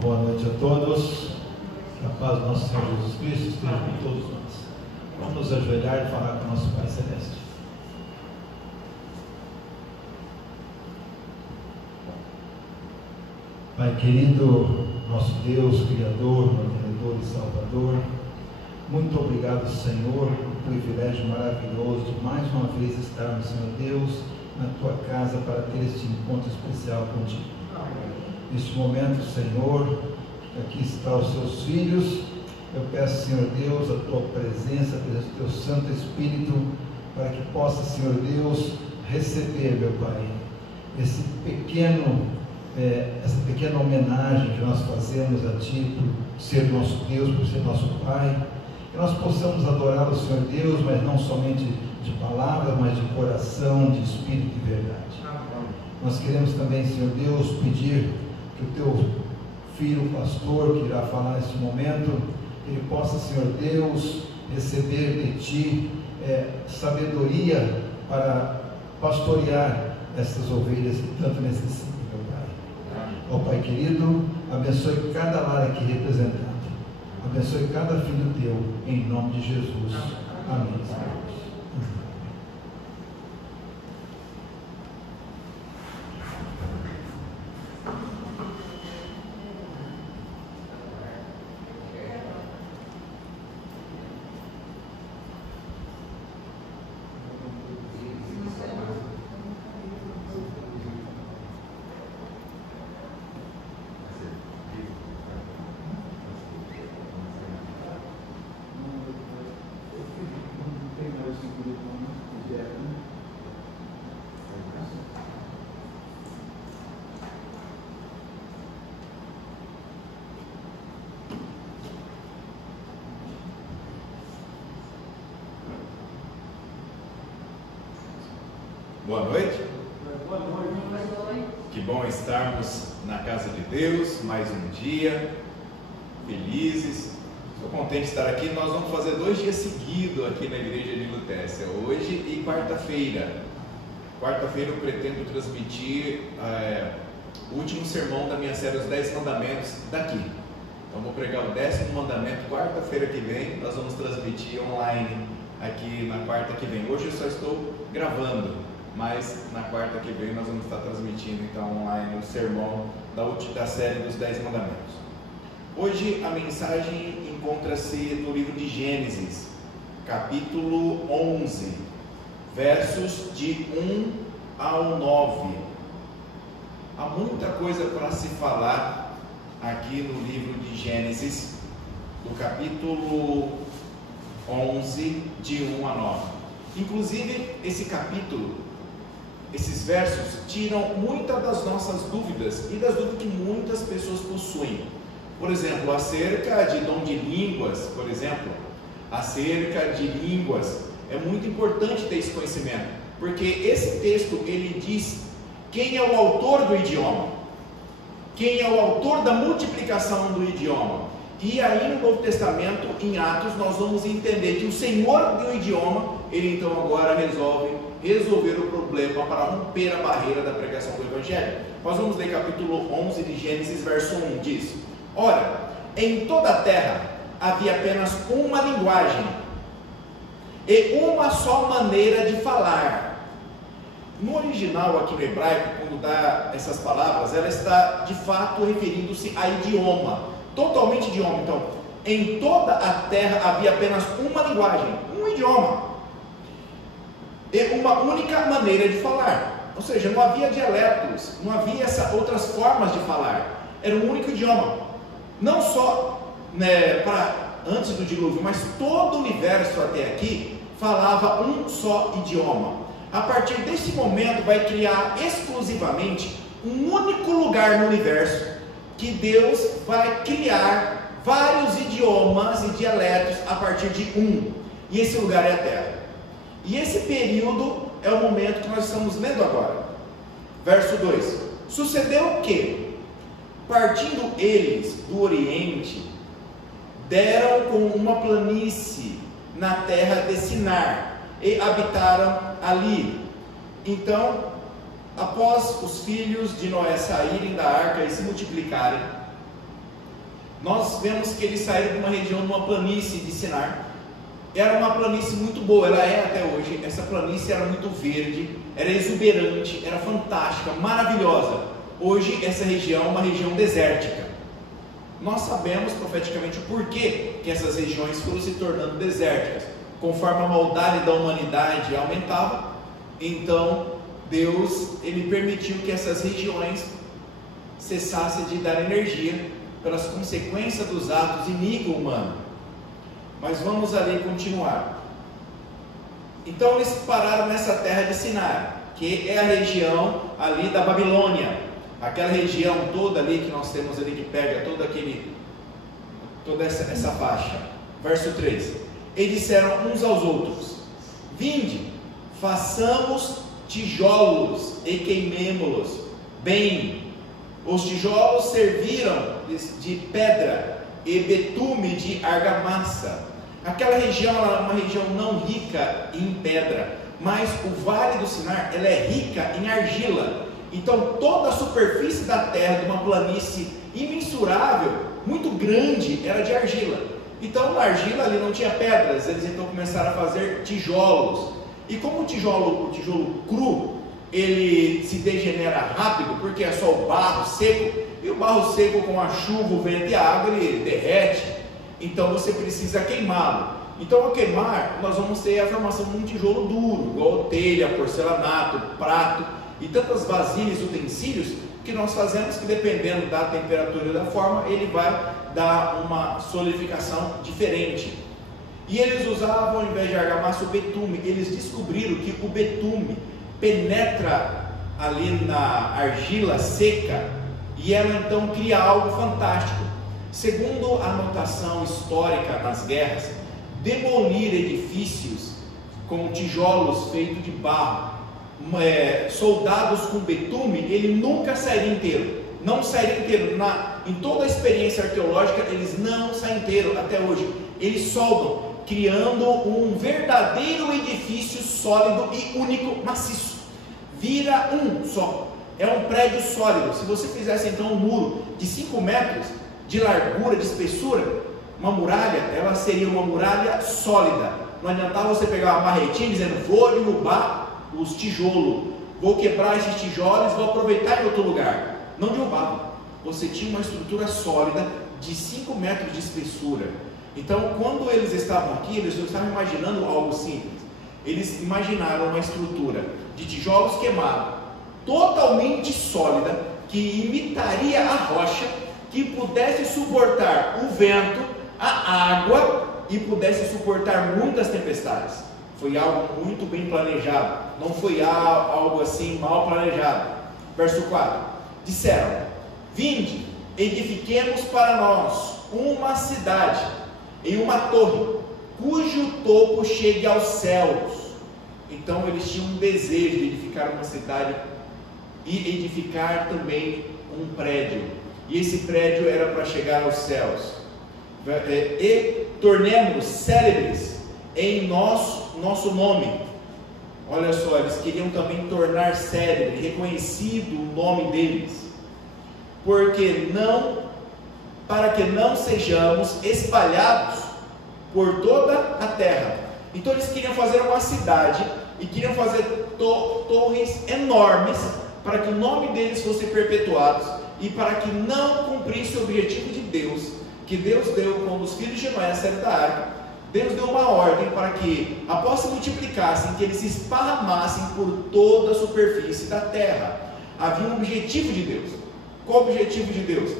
Boa noite a todos, que a paz do nosso Senhor Jesus Cristo esteja com todos nós. Vamos nos ajoelhar e falar com o nosso Pai Celeste. Pai querido, nosso Deus, Criador, mantenedor e Salvador, muito obrigado, Senhor, por o privilégio maravilhoso de mais uma vez estarmos, Senhor Deus, na Tua casa para ter este encontro especial contigo. Neste momento, Senhor, aqui estão os Seus filhos, eu peço, Senhor Deus, a Tua presença, a presença do Teu Santo Espírito, para que possa, Senhor Deus, receber, meu Pai, essa pequena homenagem que nós fazemos a Ti, por ser nosso Deus, por ser nosso Pai, que nós possamos adorar o Senhor Deus, mas não somente de palavras, mas de coração, de espírito e verdade. Nós queremos também, Senhor Deus, pedir que o Teu filho, pastor, que irá falar nesse momento, ele possa, Senhor Deus, receber de Ti sabedoria para pastorear essas ovelhas que tanto necessitam, meu Pai. Ó Pai querido, abençoe cada lar aqui representado, abençoe cada filho Teu, em nome de Jesus. Amém. Boa noite. Boa noite. Que bom estarmos na casa de Deus, mais um dia, felizes. Estou contente de estar aqui. Nós vamos fazer 2 dias seguidos aqui na igreja de Lutécia, hoje e quarta-feira. Quarta-feira eu pretendo transmitir o último sermão da minha série, os 10 mandamentos, daqui. Então vou pregar o 10º mandamento, quarta-feira que vem, nós vamos transmitir online aqui na quarta que vem. Hoje eu só estou gravando, mas na quarta que vem nós vamos estar transmitindo então online o sermão da série dos 10 mandamentos. Hoje a mensagem encontra-se no livro de Gênesis, capítulo 11, versos de 1 ao 9. Há muita coisa para se falar aqui no livro de Gênesis, do capítulo 11, de 1 a 9. Inclusive, esse capítulo, esses versos tiram muitas das nossas dúvidas e das dúvidas que muitas pessoas possuem. Por exemplo, acerca de dom de línguas, por exemplo, acerca de línguas, é muito importante ter esse conhecimento, porque esse texto, ele diz quem é o autor do idioma, quem é o autor da multiplicação do idioma. E aí no Novo Testamento, em Atos, nós vamos entender que o Senhor do idioma, ele então agora resolver o problema para romper a barreira da pregação do Evangelho. Nós vamos ler capítulo 11 de Gênesis, verso 1, diz: Ora, em toda a terra havia apenas uma linguagem e uma só maneira de falar. No original, aqui no hebraico, quando dá essas palavras, ela está de fato referindo-se a idioma, totalmente idioma. Então, em toda a terra havia apenas uma linguagem, um idioma, e uma única maneira de falar. Ou seja, não havia dialetos, não havia outras formas de falar, era um único idioma. Não só para antes do dilúvio, mas todo o universo até aqui falava um só idioma. A partir desse momento vai criar exclusivamente um único lugar no universo, que Deus vai criar vários idiomas e dialetos a partir de um, e esse lugar é a Terra. E esse período é o momento que nós estamos lendo agora. Verso 2: sucedeu que, partindo eles do Oriente, deram com uma planície na terra de Sinar, e habitaram ali. Então, após os filhos de Noé saírem da arca e se multiplicarem, nós vemos que eles saíram de uma região, de uma planície de Sinar. Era uma planície muito boa, ela é até hoje. Essa planície era muito verde, era exuberante, era fantástica, maravilhosa. Hoje essa região é uma região desértica. Nós sabemos profeticamente o porquê que essas regiões foram se tornando desérticas. Conforme a maldade da humanidade aumentava, então Deus ele permitiu que essas regiões cessassem de dar energia pelas consequências dos atos iníquos humanos. Mas vamos ali continuar. Então eles pararam nessa terra de Sinar, que é a região ali da Babilônia, aquela região toda ali que nós temos ali, que pega toda essa faixa. Verso 3: e disseram uns aos outros: vinde, façamos tijolos e queimemo-los bem. Os tijolos serviram de pedra e betume de argamassa. Aquela região era uma região não rica em pedra, mas o vale do Sinar ela é rica em argila. Então toda a superfície da terra, de uma planície imensurável, muito grande, era de argila. Então na argila ali não tinha pedras, eles então começaram a fazer tijolos. E como o tijolo cru, ele se degenera rápido, porque é só o barro seco, e o barro seco com a chuva, o vento e a água, ele derrete. Então você precisa queimá-lo. Então ao queimar, nós vamos ter a formação de um tijolo duro, igual telha, porcelanato, prato e tantas vasilhas, utensílios que nós fazemos, que dependendo da temperatura e da forma, ele vai dar uma solidificação diferente. E eles usavam, ao invés de argamassa, o betume. Eles descobriram que o betume penetra ali na argila seca e ela então cria algo fantástico. Segundo a notação histórica nas guerras, demolir edifícios com tijolos feitos de barro, soldados com betume, ele nunca sairia inteiro, não sairia inteiro. Em toda a experiência arqueológica, eles não saem inteiro até hoje. Eles soldam, criando um verdadeiro edifício sólido e único, maciço. Vira um só, é um prédio sólido. Se você fizesse então um muro de 5 metros de largura, de espessura, uma muralha, ela seria uma muralha sólida. Não adiantava você pegar uma marretinha dizendo: vou derrubar os tijolos, vou quebrar esses tijolos, vou aproveitar em outro lugar. Não derrubava. Você tinha uma estrutura sólida de 5 metros de espessura. Então, quando eles estavam aqui, eles não estavam imaginando algo simples. Eles imaginaram uma estrutura de tijolos queimados, totalmente sólida, que imitaria a rocha, que pudesse suportar o vento, a água e pudesse suportar muitas tempestades. Foi algo muito bem planejado, não foi algo assim mal planejado. Verso 4: disseram: vinde, edifiquemos para nós uma cidade e uma torre, cujo topo chegue aos céus. Então eles tinham um desejo de edificar uma cidade e edificar também um prédio, e esse prédio era para chegar aos céus. E tornemos-nos célebres em nosso nome. Olha só, eles queriam também tornar célebre, reconhecido o nome deles, para que não sejamos espalhados por toda a terra. Então eles queriam fazer uma cidade e queriam fazer torres enormes para que o nome deles fosse perpetuado e para que não cumprisse o objetivo de Deus, que Deus deu quando os filhos de Noé saíram da arca. Deus deu uma ordem para que, após se multiplicassem, que eles se esparramassem por toda a superfície da terra. Havia um objetivo de Deus. Qual o objetivo de Deus?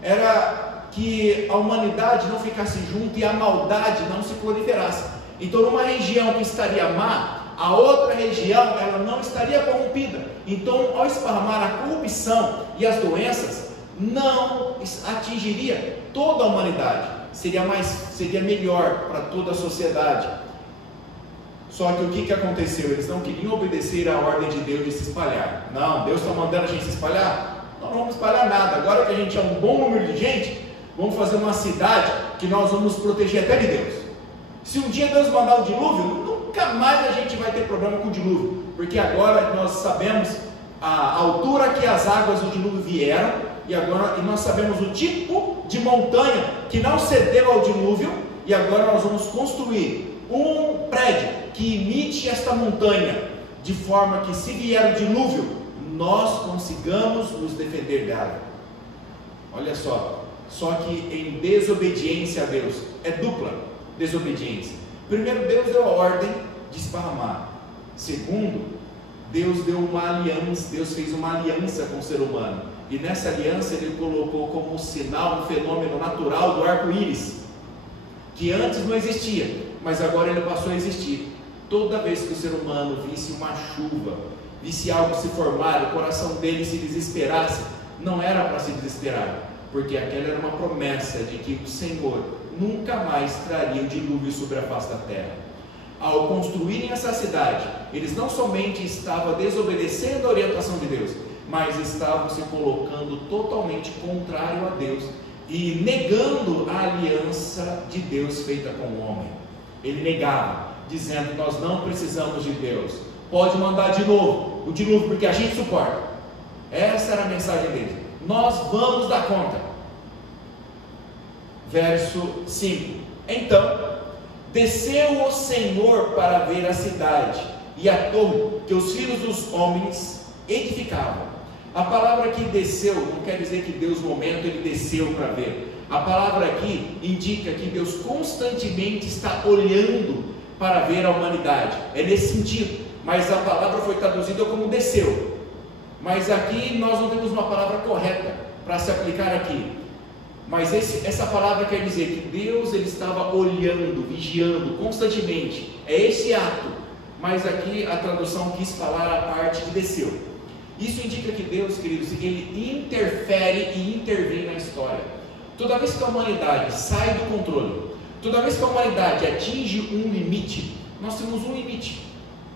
Era que a humanidade não ficasse junto e a maldade não se proliferasse. Então, numa região que estaria má, a outra região ela não estaria corrompida. Então, ao esparramar a corrupção e as doenças, não atingiria toda a humanidade. Seria melhor para toda a sociedade. Só que o que aconteceu? Eles não queriam obedecer à ordem de Deus de se espalhar. Não, Deus está mandando a gente se espalhar? Não vamos espalhar nada. Agora que a gente é um bom número de gente, vamos fazer uma cidade que nós vamos proteger até de Deus. Se um dia Deus mandar o dilúvio, nunca mais a gente vai ter problema com o dilúvio, porque agora nós sabemos a altura que as águas do dilúvio vieram, e nós sabemos o tipo de montanha que não cedeu ao dilúvio, e agora nós vamos construir um prédio que imite esta montanha, de forma que, se vier o dilúvio, nós consigamos nos defender dela. Olha só que em desobediência a Deus, é dupla desobediência. Primeiro, Deus deu a ordem de esparramar. Segundo, Deus deu uma aliança, Deus fez uma aliança com o ser humano, e nessa aliança Ele colocou como sinal um fenômeno natural do arco-íris, que antes não existia, mas agora ele passou a existir. Toda vez que o ser humano visse uma chuva, visse algo se formar, o coração dele se desesperasse, não era para se desesperar, porque aquela era uma promessa de que o Senhor nunca mais traria o dilúvio sobre a face da terra. Ao construírem essa cidade, eles não somente estavam desobedecendo a orientação de Deus, mas estavam se colocando totalmente contrário a Deus e negando a aliança de Deus feita com o homem. Ele negava, dizendo: nós não precisamos de Deus, pode mandar de novo o dilúvio, porque a gente suporta. Essa era a mensagem dele: nós vamos dar conta. Verso 5: então desceu o Senhor para ver a cidade e a torre que os filhos dos homens edificavam. A palavra aqui desceu não quer dizer que Deus no momento ele desceu para ver. A palavra aqui indica que Deus constantemente está olhando para ver a humanidade. É nesse sentido, mas a palavra foi traduzida como desceu. Mas aqui nós não temos uma palavra correta para se aplicar aqui. Mas essa palavra quer dizer que Deus ele estava olhando, vigiando constantemente. É esse ato. Mas aqui a tradução quis falar a parte que desceu. Isso indica que Deus, queridos, ele interfere e intervém na história. Toda vez que a humanidade sai do controle, toda vez que a humanidade atinge um limite, nós temos um limite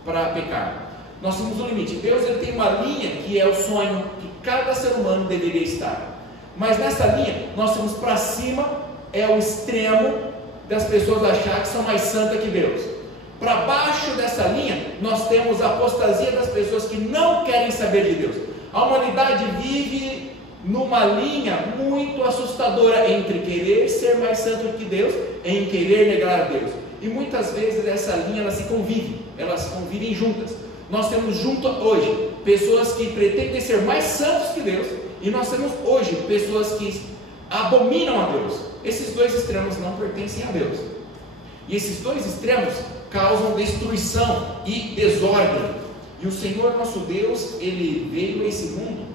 para pecar. Nós temos um limite. Deus ele tem uma linha que é o sonho que cada ser humano deveria estar. Mas nessa linha, nós temos para cima, é o extremo das pessoas achar que são mais santas que Deus. Para baixo dessa linha, nós temos a apostasia das pessoas que não querem saber de Deus. A humanidade vive numa linha muito assustadora entre querer ser mais santo que Deus e em querer negar a Deus. E muitas vezes essa linha elas se convivem juntas. Nós temos junto hoje pessoas que pretendem ser mais santos que Deus, e nós temos hoje pessoas que abominam a Deus. Esses dois extremos não pertencem a Deus. E esses dois extremos causam destruição e desordem. E o Senhor nosso Deus, Ele veio a esse mundo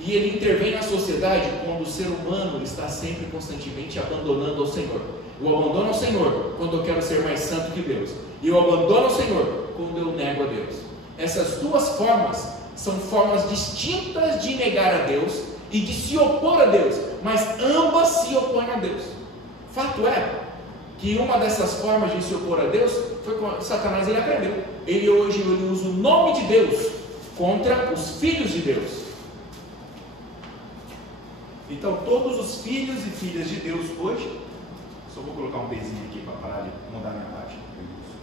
e Ele intervém na sociedade quando o ser humano está sempre constantemente abandonando ao Senhor. Eu abandono ao Senhor quando eu quero ser mais santo que Deus, e eu abandono ao Senhor quando eu nego a Deus. Essas duas formas são formas distintas de negar a Deus e de se opor a Deus, mas ambas se opõem a Deus. Fato é que uma dessas formas de se opor a Deus foi com Satanás. Ele aprendeu. Ele hoje usa o nome de Deus contra os filhos de Deus. Então todos os filhos e filhas de Deus hoje, só vou colocar um pezinho aqui para parar de mudar minha página.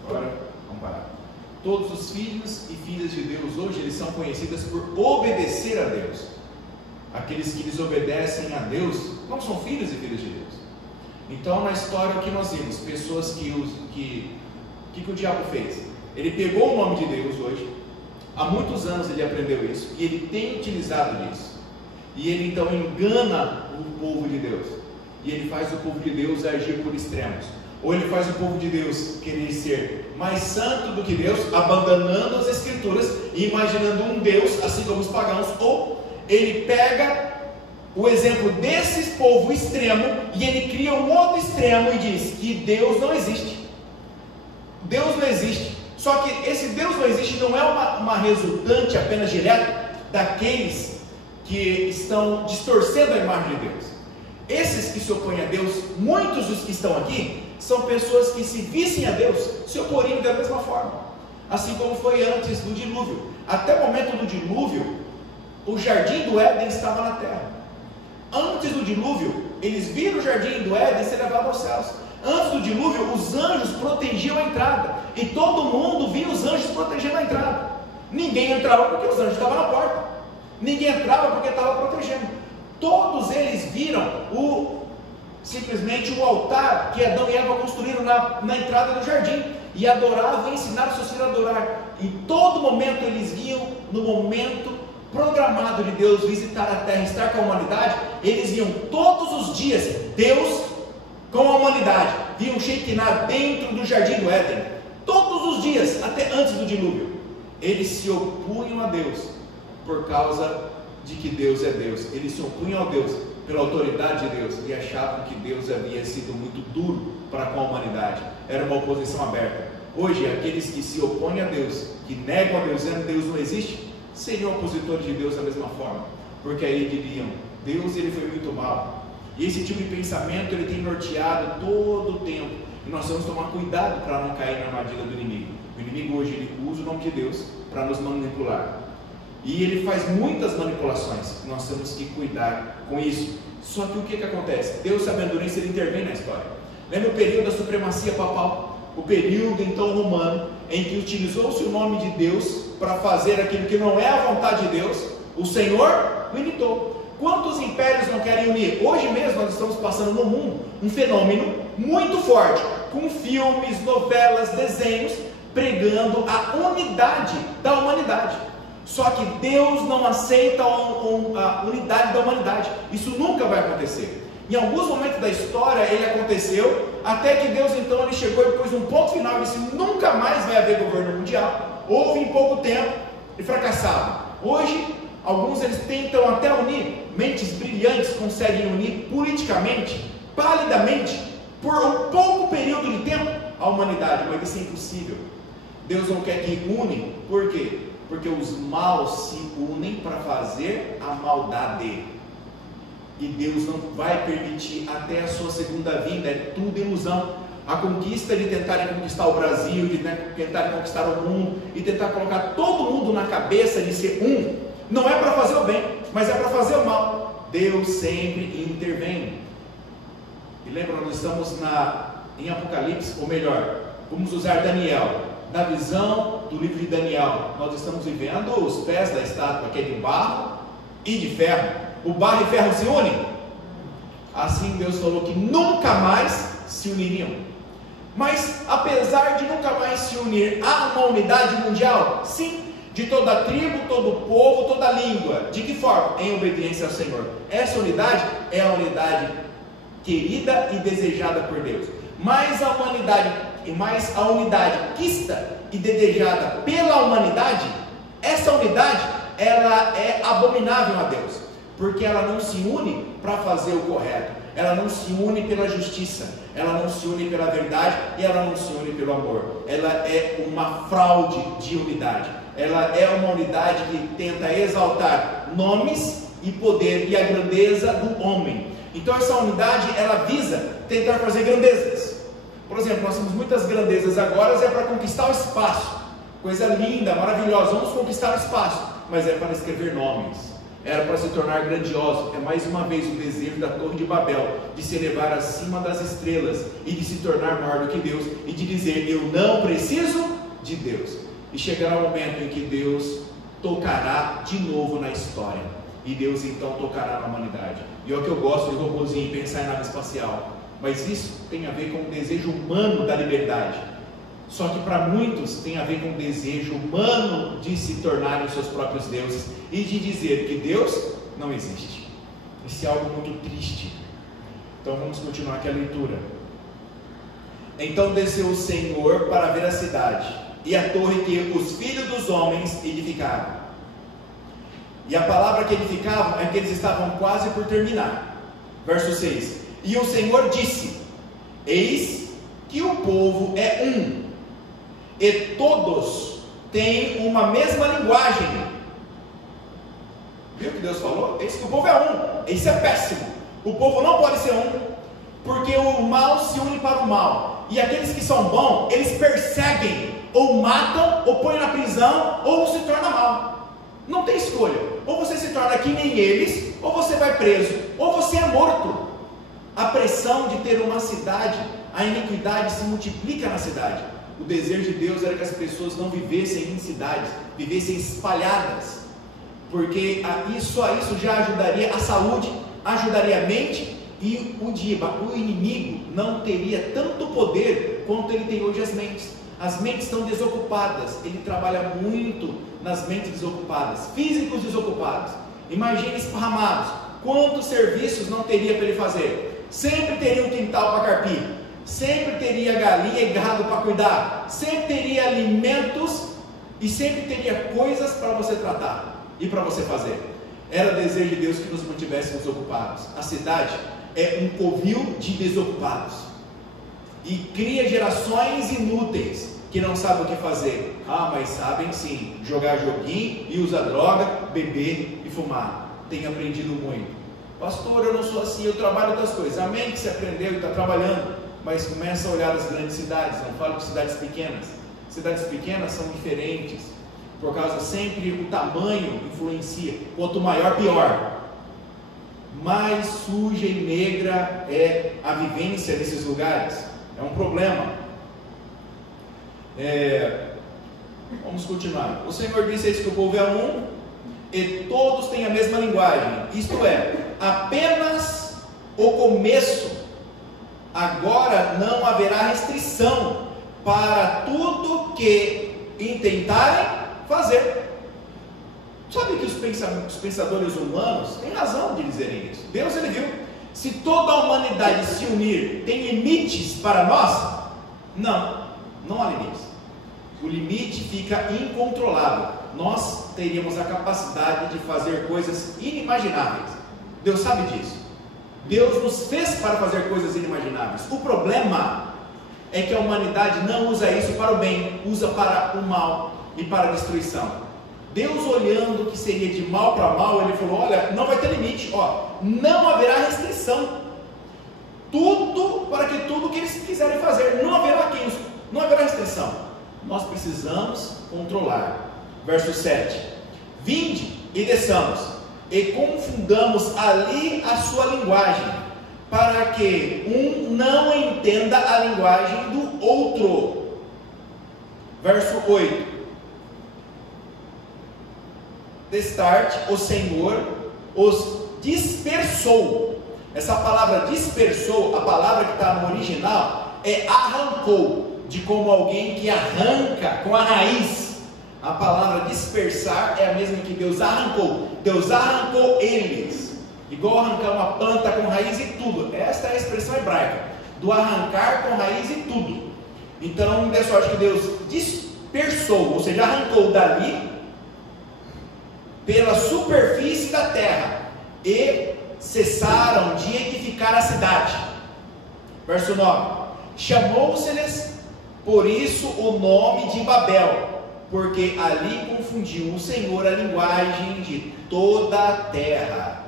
Agora vamos parar. Todos os filhos e filhas de Deus hoje, eles são conhecidos por obedecer a Deus. Aqueles que desobedecem a Deus não são filhos e filhas de Deus. Então, na história, o que nós vimos? Pessoas que o diabo fez? Ele pegou o nome de Deus hoje, há muitos anos ele aprendeu isso, e ele tem utilizado isso. E ele então engana o povo de Deus, e ele faz o povo de Deus agir por extremos. Ou ele faz o povo de Deus querer ser mais santo do que Deus, abandonando as Escrituras e imaginando um Deus, assim como os pagãos. Ou ele pega o exemplo desse povo extremo e ele cria um outro extremo e diz que Deus não existe. Deus não existe. Só que esse Deus não existe não é uma resultante apenas direta daqueles que estão distorcendo a imagem de Deus. Esses que se opõem a Deus, muitos dos que estão aqui, são pessoas que, se vissem a Deus, se oporiam da mesma forma, assim como foi antes do dilúvio. Até o momento do dilúvio, o jardim do Éden estava na terra. Antes do dilúvio, eles viram o jardim do Éden ser levado aos céus. Antes do dilúvio, os anjos protegiam a entrada, e todo mundo via os anjos protegendo a entrada. Ninguém entrava porque os anjos estavam na porta, ninguém entrava porque estava protegendo. Todos eles viram simplesmente o altar que Adão e Eva construíram na entrada do jardim, e adoravam e ensinaram seus filhos a adorar. Em todo momento eles viam, no momento programado de Deus visitar a terra, estar com a humanidade, eles viam todos os dias Deus com a humanidade, viam Shekinah dentro do jardim do Éden, todos os dias, até antes do dilúvio. Eles se opunham a Deus por causa de que Deus é Deus. Eles se opunham a Deus pela autoridade de Deus e achavam que Deus havia sido muito duro para com a humanidade. Era uma oposição aberta. Hoje, aqueles que se opõem a Deus, que negam a Deus, dizendo que Deus não existe, seriam opositores de Deus da mesma forma, porque aí diriam: Deus, ele foi muito mal. E esse tipo de pensamento ele tem norteado todo o tempo, e nós temos que tomar cuidado para não cair na armadilha do inimigo. O inimigo hoje ele usa o nome de Deus para nos manipular, e ele faz muitas manipulações. Nós temos que cuidar com isso. Só que o que acontece? Deus, sabedorista, ele intervém na história. Lembra o período da supremacia papal? O período então romano, em que utilizou-se o nome de Deus para fazer aquilo que não é a vontade de Deus. O Senhor o imitou. Quantos impérios não querem unir? Hoje mesmo nós estamos passando no mundo um fenômeno muito forte, com filmes, novelas, desenhos, pregando a unidade da humanidade. Só que Deus não aceita a unidade da humanidade. Isso nunca vai acontecer. Em alguns momentos da história ele aconteceu, até que Deus então ele chegou e pôs um ponto final e disse: nunca mais vai haver governo mundial. Houve em pouco tempo e fracassaram. Hoje alguns eles tentam até unir, mentes brilhantes conseguem unir politicamente, palidamente, por um pouco período de tempo, a humanidade, mas isso é impossível. Deus não quer que une. Por quê? Porque os maus se unem para fazer a maldade, e Deus não vai permitir até a sua segunda vinda. É tudo ilusão. A conquista de tentarem conquistar o Brasil, de tentarem conquistar o mundo, e tentar colocar todo mundo na cabeça de ser um, não é para fazer o bem, mas é para fazer o mal. Deus sempre intervém. E lembra, nós estamos em Apocalipse, ou melhor, vamos usar Daniel. Na visão do livro de Daniel, nós estamos vivendo os pés da estátua, que é de barro e de ferro. O barro e ferro se unem. Assim Deus falou que nunca mais se uniriam. Mas apesar de nunca mais se unir, há uma unidade mundial? Sim, de toda tribo, todo povo, toda língua. De que forma? Em obediência ao Senhor. Essa unidade é a unidade querida e desejada por Deus. Mas a unidade quista e desejada pela humanidade, essa unidade ela é abominável a Deus, porque ela não se une para fazer o correto, ela não se une pela justiça, ela não se une pela verdade, e ela não se une pelo amor. Ela é uma fraude de unidade. Ela é uma unidade que tenta exaltar nomes e poder e a grandeza do homem. Então essa unidade ela visa tentar fazer grandezas. Por exemplo, nós temos muitas grandezas agora, é para conquistar o espaço. Coisa linda, maravilhosa, vamos conquistar o espaço, mas é para escrever nomes, era para se tornar grandioso. É mais uma vez o desejo da Torre de Babel, de se elevar acima das estrelas e de se tornar maior do que Deus, e de dizer: eu não preciso de Deus. E chegará o momento em que Deus tocará de novo na história, e Deus então tocará na humanidade. E é o que eu gosto de robôzinho, pensar em nave espacial, mas isso tem a ver com o desejo humano da liberdade. Só que para muitos tem a ver com o desejo humano de se tornarem os seus próprios deuses e de dizer que Deus não existe. Isso é algo muito triste. Então vamos continuar aqui a leitura. Então desceu o Senhor para ver a cidade e a torre que os filhos dos homens edificaram. E a palavra que edificavam é que eles estavam quase por terminar. Verso 6. E o Senhor disse: eis que o povo é um, e todos têm uma mesma linguagem. Viu o que Deus falou? Eis que o povo é um. Isso é péssimo. O povo não pode ser um, porque o mal se une para o mal, e aqueles que são bons, eles perseguem, ou matam, ou põem na prisão, ou se torna mal. Não tem escolha. Ou você se torna que nem eles, ou você vai preso, ou você é morto. A pressão de ter uma cidade, a iniquidade se multiplica na cidade. O desejo de Deus era que as pessoas não vivessem em cidades, vivessem espalhadas, porque isso já ajudaria a saúde, ajudaria a mente, e o inimigo não teria tanto poder quanto ele tem hoje as mentes. As mentes estão desocupadas, ele trabalha muito nas mentes desocupadas, físicos desocupados. Imagine esparramados, quantos serviços não teria para ele fazer? Sempre teria um quintal para carpir, sempre teria galinha e gado para cuidar, sempre teria alimentos e sempre teria coisas para você tratar e para você fazer. Era desejo de Deus que nos mantivéssemos ocupados. A cidade é um covil de desocupados e cria gerações inúteis que não sabem o que fazer. Mas sabem sim, jogar joguinho e usar droga, beber e fumar. Tenho aprendido muito. Pastor, eu não sou assim, eu trabalho outras coisas. Amém que você aprendeu e está trabalhando, mas começa a olhar as grandes cidades. Não falo de cidades pequenas. Cidades pequenas são diferentes, por causa sempre o tamanho influencia. Quanto maior, pior. Mais suja e negra é a vivência nesses lugares. É um problema. Vamos continuar. O Senhor disse que o povo é um, e todos têm a mesma linguagem. Isto é, apenas o começo. Agora não haverá restrição para tudo que intentarem fazer. Sabe que os pensadores humanos têm razão de dizerem isso. Deus, ele viu, se toda a humanidade se unir, tem limites para nós? Não há limites. O limite fica incontrolável. Nós teríamos a capacidade de fazer coisas inimagináveis. Deus sabe disso. Deus nos fez para fazer coisas inimagináveis. O problema é que a humanidade não usa isso para o bem, usa para o mal e para a destruição. Deus, olhando o que seria de mal para mal, ele falou: olha, não vai ter limite, não haverá restrição. Tudo, para que tudo que eles quiserem fazer, não haverá restrição. Nós precisamos controlar. Verso 7: vinde e desçamos, e confundamos ali a sua linguagem, para que um não entenda a linguagem do outro. Verso 8: destarte o Senhor os dispersou. Essa palavra dispersou, a palavra que está no original é arrancou, de como alguém que arranca com a raiz. A palavra dispersar é a mesma que Deus arrancou. Deus arrancou eles, igual arrancar uma planta com raiz e tudo. Esta é a expressão hebraica, do arrancar com raiz e tudo. Então, de sorte que Deus dispersou, ou seja, arrancou dali pela superfície da terra, e cessaram de edificar a cidade. Verso 9: chamou-se-lhes por isso o nome de Babel, porque ali confundiu o Senhor a linguagem de toda a terra.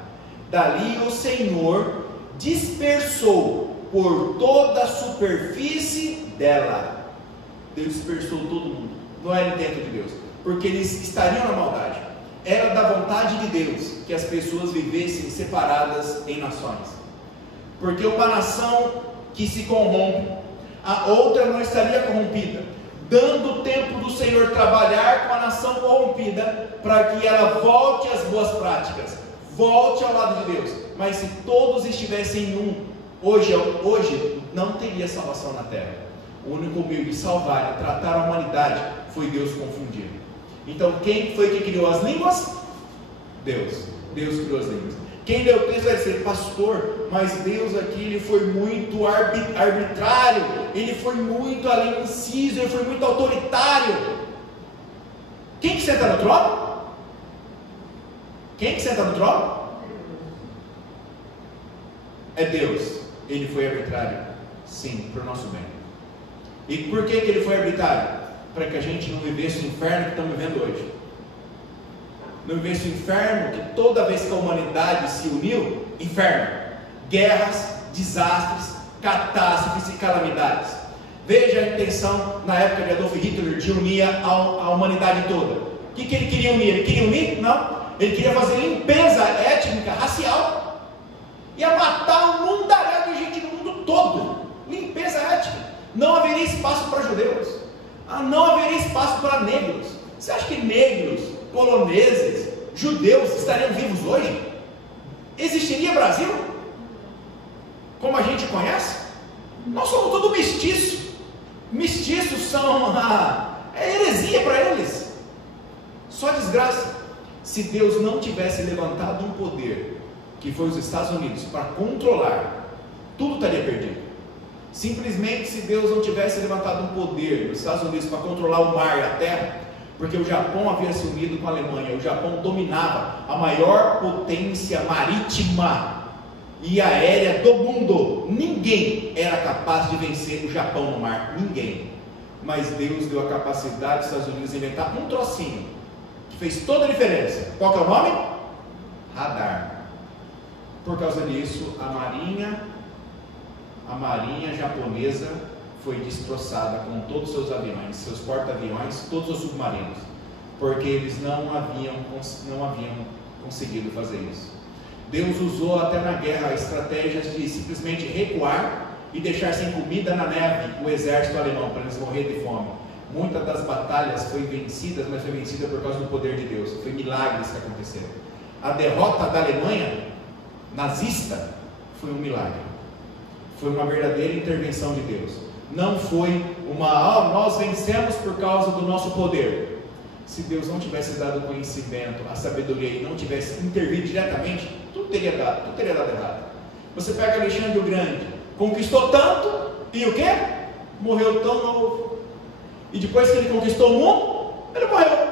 Dali o Senhor dispersou por toda a superfície dela. Deus dispersou todo mundo. Não era intento de Deus, porque eles estariam na maldade. Era da vontade de Deus que as pessoas vivessem separadas em nações, porque uma nação que se corrompe, a outra não estaria corrompida, dando o tempo do Senhor trabalhar com a nação corrompida, para que ela volte às boas práticas, volte ao lado de Deus. Mas se todos estivessem em um, hoje não teria salvação na terra. o único meio de salvar e tratar a humanidade foi Deus confundido. Então quem foi que criou as línguas? Deus. Deus criou as línguas. Quem leu o texto vai dizer: pastor, mas Deus aqui ele foi muito arbitrário, ele foi muito além do inciso, ele foi muito autoritário. Quem que senta no trono? Quem que senta no trono? É Deus. Ele foi arbitrário, sim, para o nosso bem. E por que ele foi arbitrário? Para que a gente não vivesse o inferno que estamos vivendo hoje. Não vivesse o inferno que toda vez que a humanidade se uniu, inferno, guerras, desastres, catástrofes e calamidades. Veja a intenção na época de Adolf Hitler de unir a humanidade toda. O que ele queria unir? Ele queria unir? Não. Ele queria fazer limpeza étnica, racial. Ia matar um mundaréu de gente no mundo todo. Limpeza étnica. Não haveria espaço para judeus. Não haveria espaço para negros. Você acha que negros, poloneses, judeus estariam vivos hoje? Existiria Brasil? Como a gente conhece? Nós somos todos mestiços. Mestiços são heresia para eles. Só desgraça. Se Deus não tivesse levantado um poder, que foi os Estados Unidos, para controlar, tudo estaria perdido. Simplesmente se Deus não tivesse levantado um poder nos Estados Unidos para controlar o mar e a terra, porque o Japão havia se unido com a Alemanha, o Japão dominava a maior potência marítima e aérea do mundo. Ninguém era capaz de vencer o Japão no mar, ninguém. Mas Deus deu a capacidade dos Estados Unidos de inventar um trocinho que fez toda a diferença. Qual que é o nome? Radar. Por causa disso, a marinha japonesa foi destroçada com todos os seus aviões, seus porta-aviões, todos os submarinos, porque eles não haviam conseguido fazer isso. Deus usou até na guerra estratégias de simplesmente recuar e deixar sem comida na neve o exército alemão, para eles morrerem de fome. Muitas das batalhas foi vencidas, mas foi vencida por causa do poder de Deus. Foi milagres que aconteceram. A derrota da Alemanha nazista foi um milagre. Foi uma verdadeira intervenção de Deus. Não foi nós vencemos por causa do nosso poder. Se Deus não tivesse dado o conhecimento, a sabedoria e não tivesse intervido diretamente, tudo teria dado errado. Você pega Alexandre o Grande, conquistou tanto e o quê? Morreu tão novo. E depois que ele conquistou o mundo, ele morreu.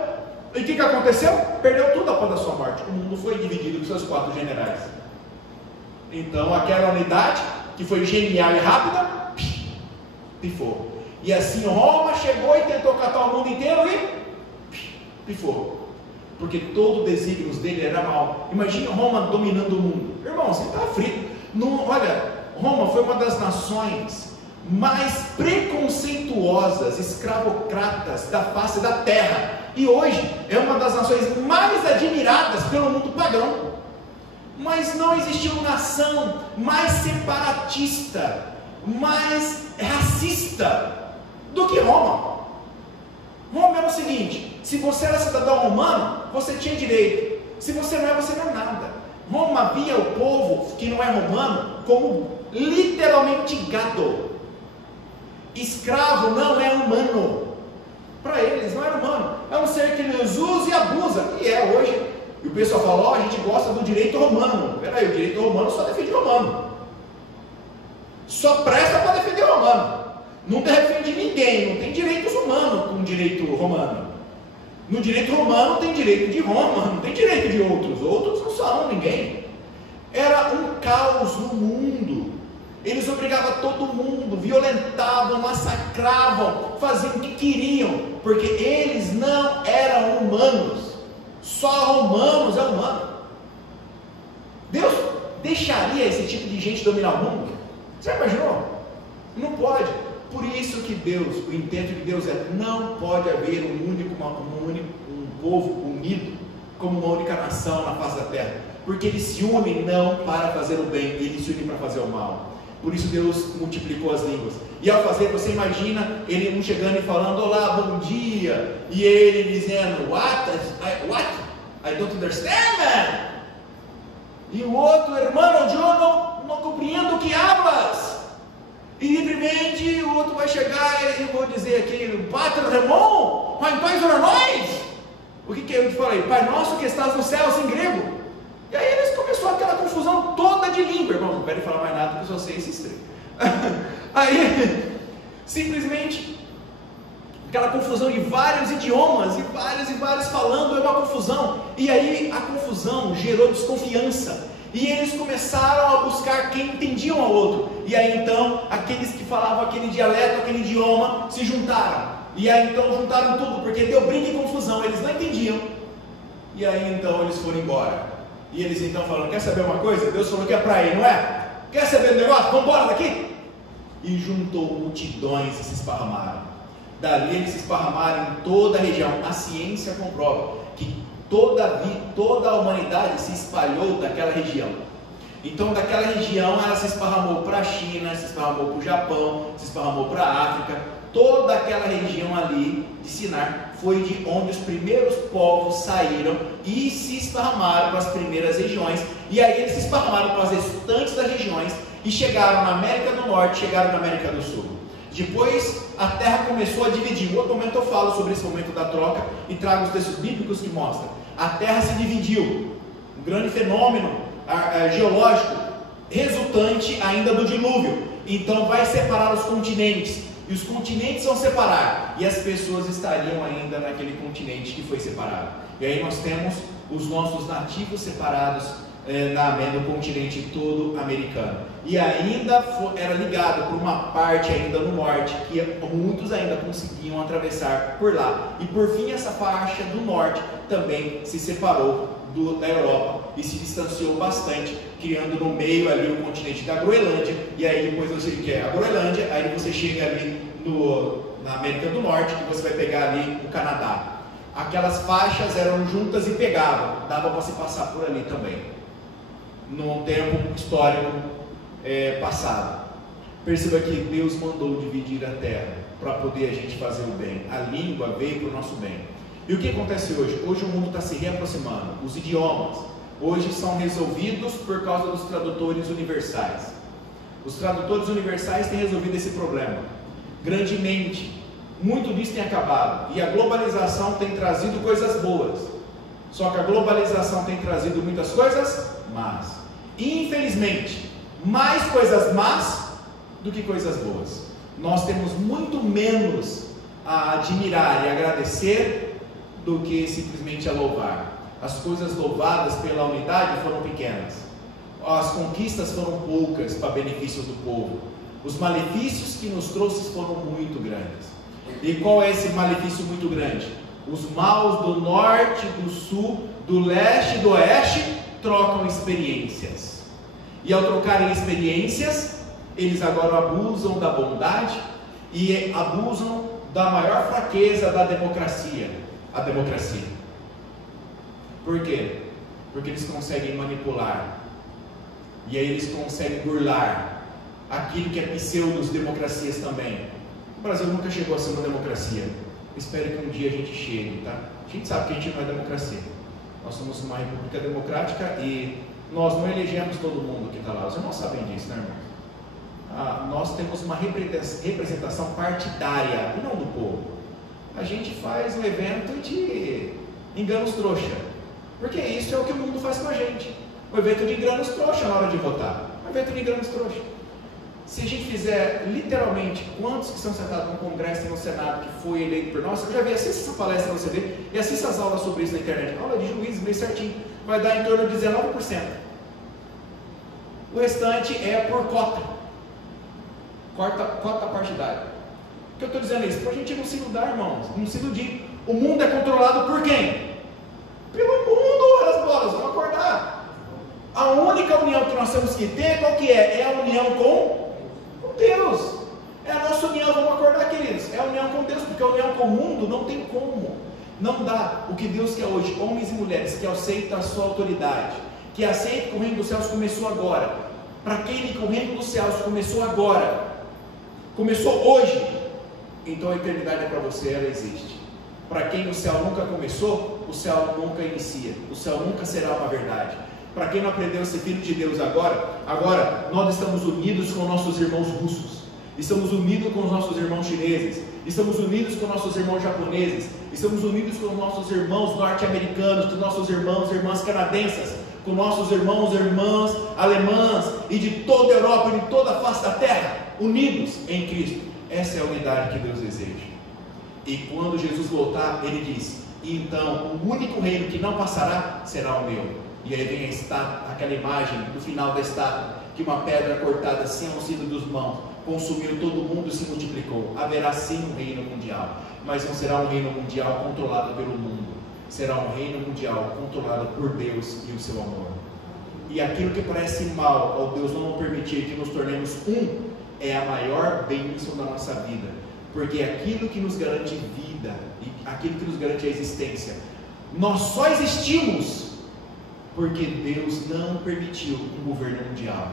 E o que aconteceu? Perdeu tudo após a sua morte. O mundo foi dividido com seus 4 generais. Então aquela unidade que foi genial e rápida, pifou. E assim Roma chegou e tentou catar o mundo inteiro e pifou. Porque todo o desígnio dele era mal. Imagine Roma dominando o mundo. Irmão, você está frito. Olha, Roma foi uma das nações mais preconceituosas, escravocratas da face da terra. E hoje é uma das nações mais admiradas pelo mundo pagão. Mas não existiu nação mais separatista, mais racista do que Roma. Roma era o seguinte: se você era cidadão romano, você tinha direito. Se você não é, você não é nada. Roma via o povo que não é romano como literalmente gado. Escravo não é humano. Para eles não é humano. É um ser que eles usam e abusam. E é hoje. E o pessoal fala: a gente gosta do direito romano. Peraí, o direito romano só defende romano. Só presta para defender romano. Não defende ninguém. Não tem direitos humanos com direito romano. No direito romano tem direito de Roma, não tem direito de outros. Outros não são ninguém. Era um caos no mundo. Eles obrigavam todo mundo, violentavam, massacravam, faziam o que queriam, porque eles não eram humanos. Só romanos é humano. Deus deixaria esse tipo de gente dominar o mundo? Você imaginou? Não pode. Por isso que Deus, o intento de Deus é: não pode haver um povo unido como uma única nação na face da terra, porque eles se unem não para fazer o bem, eles se unem para fazer o mal. Por isso Deus multiplicou as línguas. E ao fazer, você imagina ele um chegando e falando: olá, bom dia, e ele dizendo: what? I don't understand, man. E o outro: hermano, eu não compreendo o que hablas. E livremente o outro vai chegar e vou dizer aqui, Pater Remon, Pai nós. O que eu te falei? Pai nosso que estás nos céus, em grego. E aí eles começaram aquela confusão toda de língua. Irmão, não quero falar mais nada porque eu só sei esses três. Aí, simplesmente, aquela confusão de vários idiomas, e vários falando, é uma confusão. E aí a confusão gerou desconfiança. E eles começaram a buscar quem entendia um ao outro. E aí então, aqueles que falavam aquele dialeto, aquele idioma, se juntaram. E aí então juntaram tudo, porque deu briga e confusão, eles não entendiam. E aí então eles foram embora. E eles então falaram, quer saber uma coisa? Deus falou que é para ir, não é? Quer saber do negócio? Vamos embora daqui? E juntou multidões e se esparramaram. Dali eles se esparramaram em toda a região. A ciência comprova que toda a humanidade se espalhou daquela região. Então daquela região ela se esparramou para a China, se esparramou para o Japão, se esparramou para a África. Toda aquela região ali de Sinar foi de onde os primeiros povos saíram e se esparramaram para as primeiras regiões. E aí eles se esparramaram para as restantes das regiões e chegaram na América do Norte, chegaram na América do Sul. Depois a terra começou a dividir. Em outro momento eu falo sobre esse momento da troca e trago os textos bíblicos que mostram. A terra se dividiu, um grande fenômeno geológico resultante ainda do dilúvio. Então vai separar os continentes, e os continentes vão separar, e as pessoas estariam ainda naquele continente que foi separado. E aí nós temos os nossos nativos separados no continente todo americano, e ainda era ligado por uma parte ainda no norte, que muitos ainda conseguiam atravessar por lá, e por fim essa faixa do norte também se separou da Europa e se distanciou bastante, criando no meio ali o continente da Groenlândia. E aí depois você quer a Groenlândia, aí você chega ali na América do Norte, que você vai pegar ali o Canadá. Aquelas faixas eram juntas e pegavam, dava para se passar por ali também, num tempo histórico passado. Perceba que Deus mandou dividir a terra para poder a gente fazer o bem. A língua veio para o nosso bem. E o que acontece hoje? Hoje o mundo está se reaproximando. Os idiomas hoje são resolvidos por causa dos tradutores universais. Os tradutores universais têm resolvido esse problema grandemente. Muito disso tem acabado. E a globalização tem trazido coisas boas. Só que a globalização tem trazido muitas coisas más. Infelizmente, mais coisas más do que coisas boas. Nós temos muito menos a admirar e agradecer do que simplesmente a louvar. As coisas louvadas pela unidade foram pequenas. As conquistas foram poucas para benefício do povo. Os malefícios que nos trouxe foram muito grandes. E qual é esse malefício muito grande? Os maus do norte, do sul, do leste e do oeste trocam experiências. E ao trocarem experiências, eles agora abusam da bondade e abusam da maior fraqueza da democracia, a democracia. Por quê? Porque eles conseguem manipular, e aí eles conseguem burlar aquilo que é pseudo-democracias também. O Brasil nunca chegou a ser uma democracia. Espero que um dia a gente chegue, tá? A gente sabe que a gente não é democracia. Nós somos uma república democrática e nós não elegemos todo mundo que está lá. Os irmãos sabem disso, né, irmãos? Nós temos uma representação partidária e não do povo. A gente faz um evento de enganos trouxa, porque isso é o que o mundo faz com a gente. Um evento de enganos trouxa na hora de votar. Um evento de enganos trouxa. Se a gente fizer literalmente quantos que são sentados no Congresso e no Senado que foi eleito por nós, eu já vi, assista essa palestra você vê, e assista as aulas sobre isso na internet, aula de juízes, bem certinho, vai dar em torno de 19%. O restante é por cota partidária. Por que eu estou dizendo isso? Para a gente não se iludar, irmãos, não se iludir. O mundo é controlado por quem? Pelo mundo, as bolas, vamos acordar. A única união que nós temos que ter, qual que é? É a união com Deus. É a nossa união, vamos acordar, queridos. É a união com Deus, porque a união com o mundo não tem como. Não dá. O que Deus quer hoje, homens e mulheres que aceitam a sua autoridade, que aceitam que o reino dos céus começou agora. Para quem o reino dos céus começou agora, começou hoje, então a eternidade é para você, ela existe. Para quem o céu nunca começou, o céu nunca inicia, o céu nunca será uma verdade. Para quem não aprendeu a ser filho de Deus agora nós estamos unidos com nossos irmãos russos. estamos unidos com os nossos irmãos chineses, estamos unidos com nossos irmãos japoneses, estamos unidos com nossos irmãos norte-americanos, com nossos irmãos e irmãs canadenses, com nossos irmãos e irmãs alemãs e de toda a Europa e de toda a face da terra, unidos em Cristo. Essa é a unidade que Deus deseja. E quando Jesus voltar, ele diz: então o único reino que não passará será o meu. E aí vem a estátua, aquela imagem do final da estátua, que uma pedra cortada sem auxílio dos mãos consumiu todo mundo e se multiplicou. Haverá sim um reino mundial, mas não será um reino mundial controlado pelo mundo, será um reino mundial controlado por Deus e o seu amor. E aquilo que parece mal ao Deus não permitir que nos tornemos um, é a maior bênção da nossa vida, porque aquilo que nos garante vida, e aquilo que nos garante a existência, nós só existimos porque Deus não permitiu um governo mundial.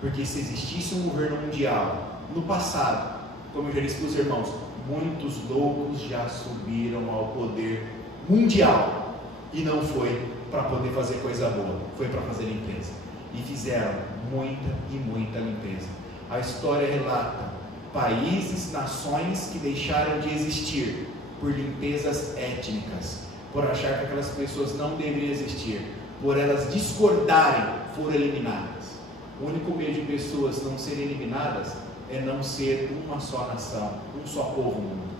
Porque se existisse um governo mundial no passado, como eu já disse para os irmãos, muitos loucos já subiram ao poder mundial, e não foi para poder fazer coisa boa, foi para fazer limpeza, e fizeram muita limpeza. A história relata países, nações que deixaram de existir por limpezas étnicas, por achar que aquelas pessoas não deveriam existir, por elas discordarem, foram eliminadas. O único meio de pessoas não serem eliminadas é não ser uma só nação, um só povo no mundo.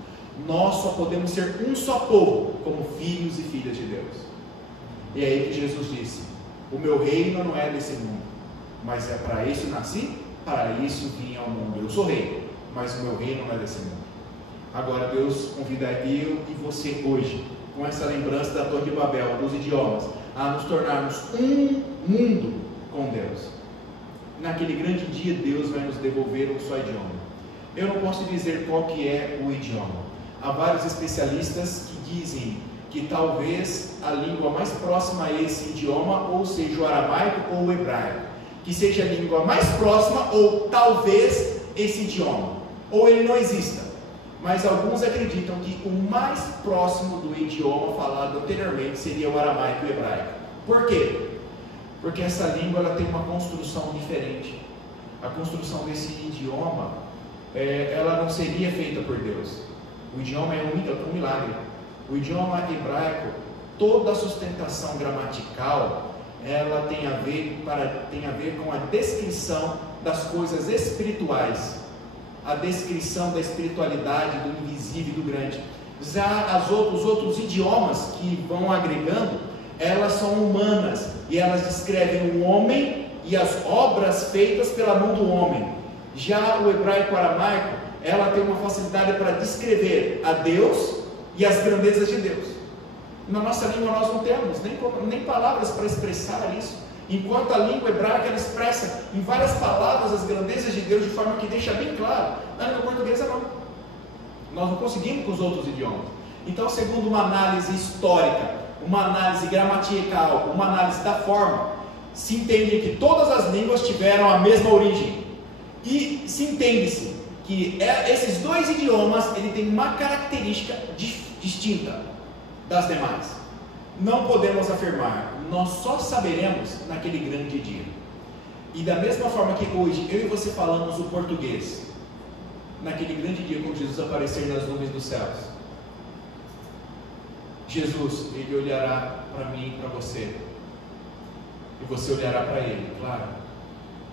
Nós só podemos ser um só povo, como filhos e filhas de Deus. E é aí que Jesus disse: o meu reino não é desse mundo, mas é para isso nasci, para isso vim ao mundo. Eu sou rei, mas o meu reino não é desse mundo. Agora Deus convida eu e você hoje, com essa lembrança da Torre de Babel, dos idiomas, a nos tornarmos um mundo com Deus. Naquele grande dia Deus vai nos devolver um só idioma. Eu não posso dizer qual que é o idioma. Há vários especialistas que dizem que talvez a língua mais próxima a esse idioma ou seja o aramaico ou o hebraico, que seja a língua mais próxima ou talvez esse idioma, ou ele não exista. Mas alguns acreditam que o mais próximo do idioma falado anteriormente seria o aramaico e o hebraico. Por quê? Porque essa língua ela tem uma construção diferente. A construção desse idioma, ela não seria feita por Deus. O idioma é um milagre. O idioma hebraico, toda a sustentação gramatical, ela tem a ver com a descrição das coisas espirituais, a descrição da espiritualidade, do invisível e do grande. Já os outros idiomas que vão agregando, elas são humanas e elas descrevem o homem e as obras feitas pela mão do homem. Já o hebraico aramaico, ela tem uma facilidade para descrever a Deus e as grandezas de Deus. Na nossa língua nós não temos nem palavras para expressar isso, enquanto a língua hebraica ela expressa em várias palavras as grandezas de Deus de forma que deixa bem claro. Na língua portuguesa não. Nós não conseguimos com os outros idiomas. Então, segundo uma análise histórica, uma análise gramatical, uma análise da forma, se entende que todas as línguas tiveram a mesma origem, e se entende-se que esses dois idiomas ele tem uma característica distinta das demais. Não podemos afirmar, nós só saberemos naquele grande dia. E da mesma forma que hoje eu e você falamos o português, naquele grande dia quando Jesus aparecer nas nuvens dos céus, Jesus, ele olhará para mim e para você, e você olhará para ele, claro.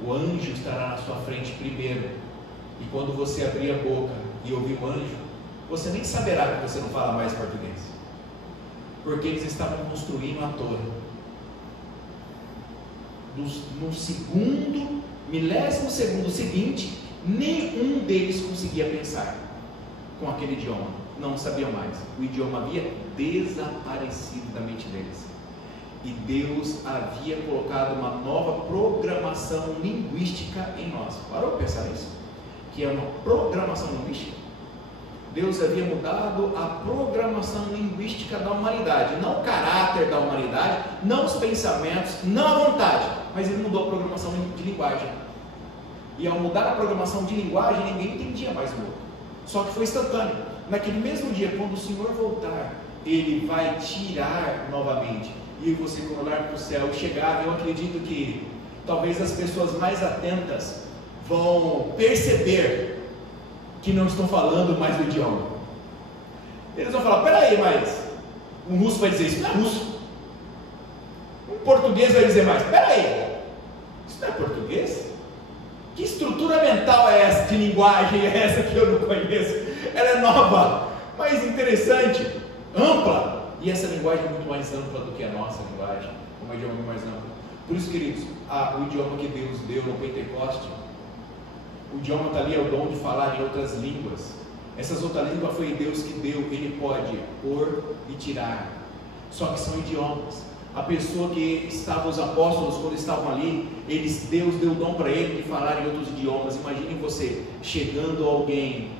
O anjo estará na sua frente primeiro, e quando você abrir a boca e ouvir o anjo, você nem saberá que você não fala mais português, porque eles estavam construindo a torre. No segundo, milésimo segundo seguinte, nenhum deles conseguia pensar com aquele idioma, não sabiam mais, o idioma havia desaparecido da mente deles, e Deus havia colocado uma nova programação linguística em nós. Parou para pensar nisso? Que é uma programação linguística. Deus havia mudado a programação linguística da humanidade, não o caráter da humanidade, não os pensamentos, não a vontade, mas ele mudou a programação de linguagem. E ao mudar a programação de linguagem, ninguém entendia mais o outro. Só que foi instantâneo. Naquele mesmo dia, quando o Senhor voltar, Ele vai tirar novamente. E você, quando olhar para o céu e chegar, eu acredito que talvez as pessoas mais atentas vão perceber que não estão falando mais o idioma. Eles vão falar: peraí, mas um russo vai dizer isso não é russo. Um português vai dizer mais: peraí, isso não é português? Que estrutura mental é essa, de linguagem é essa que eu não conheço? Ela é nova, mas interessante, ampla, e essa linguagem é muito mais ampla do que a nossa linguagem, uma idioma muito mais ampla. Por isso, queridos, o idioma que Deus deu no Pentecoste, o idioma está ali, é o dom de falar em outras línguas. Essas outras línguas foi Deus que deu, Ele pode pôr e tirar, só que são idiomas. A pessoa que estava, os apóstolos, quando estavam ali, Deus deu o dom para ele de falar em outros idiomas. Imagine você chegando a alguém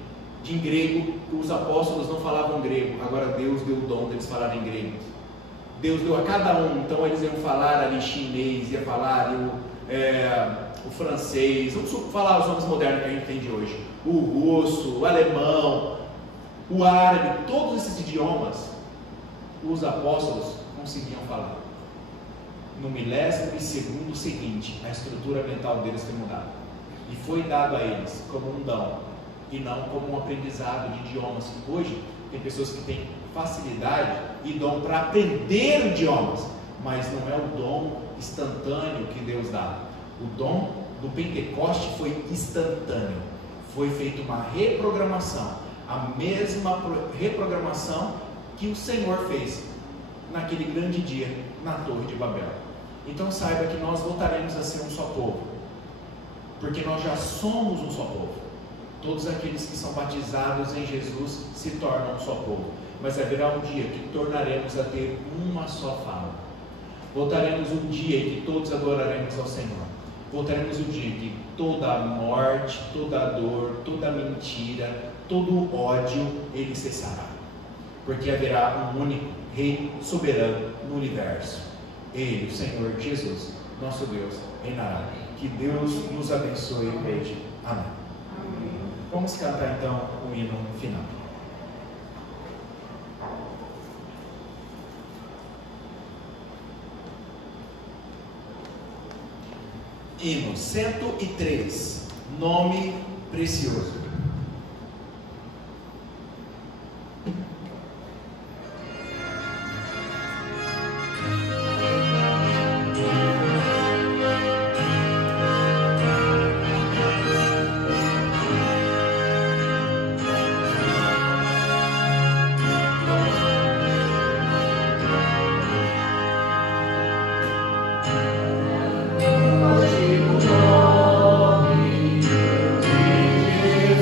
de grego, os apóstolos não falavam grego, agora Deus deu o dom deles falarem grego. Deus deu a cada um, então eles iam falar ali chinês, ia falar ali o francês, vamos falar os nomes modernos que a gente tem de hoje, o russo, o alemão, o árabe, todos esses idiomas, os apóstolos conseguiam falar. No milésimo seguinte, a estrutura mental deles foi mudada, e foi dado a eles como um dom, e não como um aprendizado de idiomas. Hoje, tem pessoas que têm facilidade e dom para aprender idiomas, mas não é o dom instantâneo que Deus dá. O dom do Pentecoste foi instantâneo, foi feita uma reprogramação, a mesma reprogramação que o Senhor fez naquele grande dia na Torre de Babel. Então saiba que nós voltaremos a ser um só povo, porque nós já somos um só povo. Todos aqueles que são batizados em Jesus se tornam um só povo, mas haverá um dia que tornaremos a ter uma só fala. Voltaremos um dia em que todos adoraremos ao Senhor. Voltaremos um dia em que toda a morte, toda a dor, toda a mentira, todo o ódio, ele cessará, porque haverá um único Rei soberano no universo. Ele, o Senhor Jesus, nosso Deus, reinará. Que Deus nos abençoe hoje. Amém. Vamos cantar então o hino final. Hino 103, Nome Precioso. Jesus.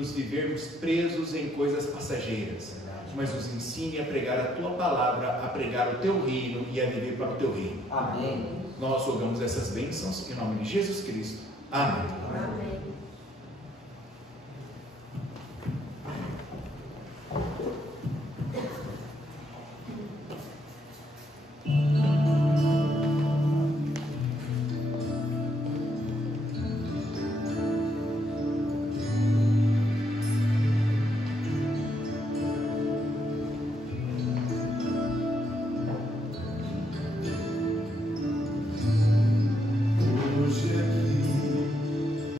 nos vivermos presos em coisas passageiras, mas nos ensine a pregar a Tua palavra, a pregar o Teu reino e a viver para o Teu reino. Amém. Nós rogamos essas bênçãos em nome de Jesus Cristo. Amém. Amém.